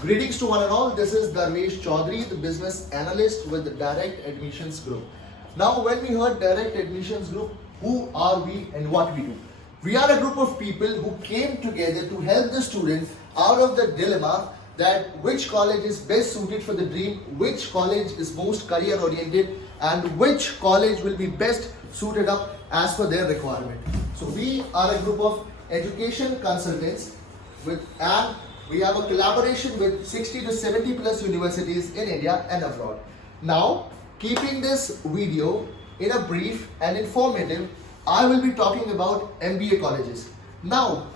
Greetings to one and all. This is Darvesh Chaudhary, the business analyst with the Direct Admissions Group. Now, when we heard Direct Admissions Group, who are we and what we do? We are a group of people who came together to help the students out of the dilemma that which college is best suited for the dream, which college is most career oriented, and which college will be best suited up as per their requirement. So we are a group of education consultants and we have a collaboration with 60 to 70 plus universities in India and abroad. Now, keeping this video in a brief and informative, I will be talking about MBA colleges. Now,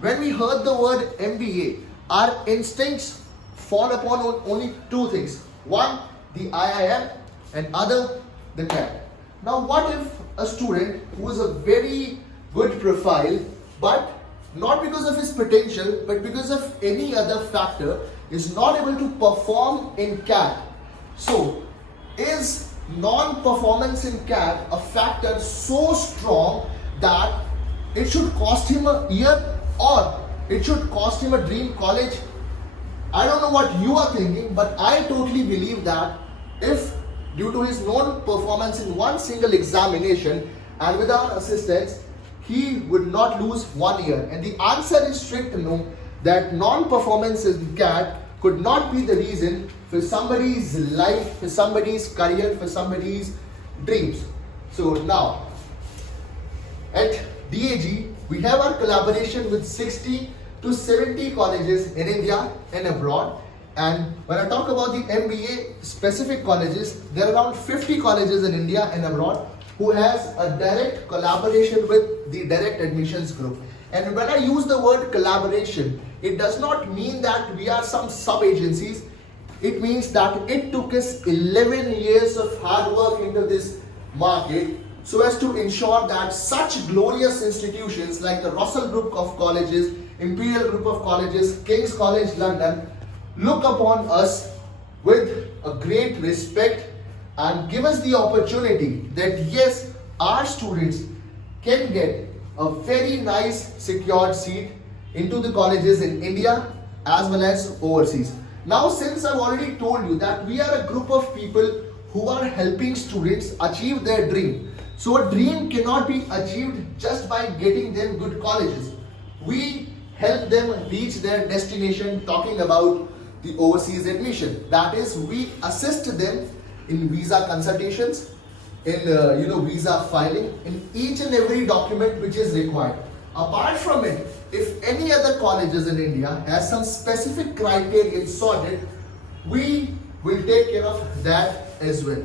when we heard the word MBA, our instincts fall upon only two things. One, the IIM, and other, the CAT. Now, what if a student who is a very good profile, but not because of his potential, but because of any other factor, is not able to perform in CAT? So, is non-performance in CAT a factor so strong that it should cost him a year or it should cost him a dream college? I don't know what you are thinking, but I totally believe that if due to his non-performance in one single examination and with our assistance, he would not lose 1 year. And the answer is strict no, that non-performance in CAT could not be the reason for somebody's life, for somebody's career, for somebody's dreams. So now, at DAG, we have our collaboration with 60 to 70 colleges in India and abroad. And when I talk about the MBA specific colleges, there are around 50 colleges in India and abroad who has a direct collaboration with the Direct Admissions Group. And when I use the word collaboration, it does not mean that we are some sub-agencies. It means that it took us 11 years of hard work into this market so as to ensure that such glorious institutions like the Russell Group of Colleges, Imperial Group of Colleges, King's College London look upon us with a great respect and give us the opportunity that yes, our students can get a very nice secured seat into the colleges in India as well as overseas. Now, since I've already told you that we are a group of people who are helping students achieve their dream. So a dream cannot be achieved just by getting them good colleges. We help them reach their destination, talking about the overseas admission. That is, we assist them in visa consultations, in visa filing, in each and every document which is required. Apart from it, if any other colleges in India has some specific criteria sorted, we will take care of that as well.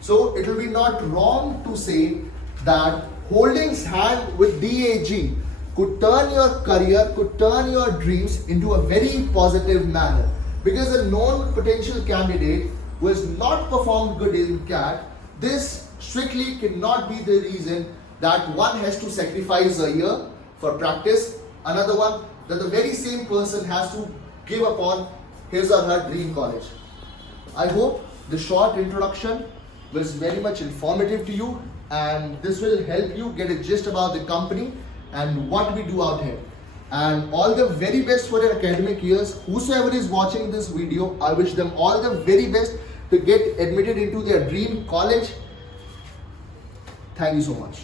So it will be not wrong to say that holding hand with DAG could turn your career, could turn your dreams into a very positive manner. Because a known potential candidate who has not performed good in CAT, this strictly cannot be the reason that one has to sacrifice a year for practice. Another one, that the very same person has to give upon his or her dream college. I hope the short introduction was very much informative to you, and this will help you get a gist about the company and what we do out here. And all the very best for your academic years. Whosoever is watching this video, I wish them all the very best to get admitted into their dream college. Thank you so much.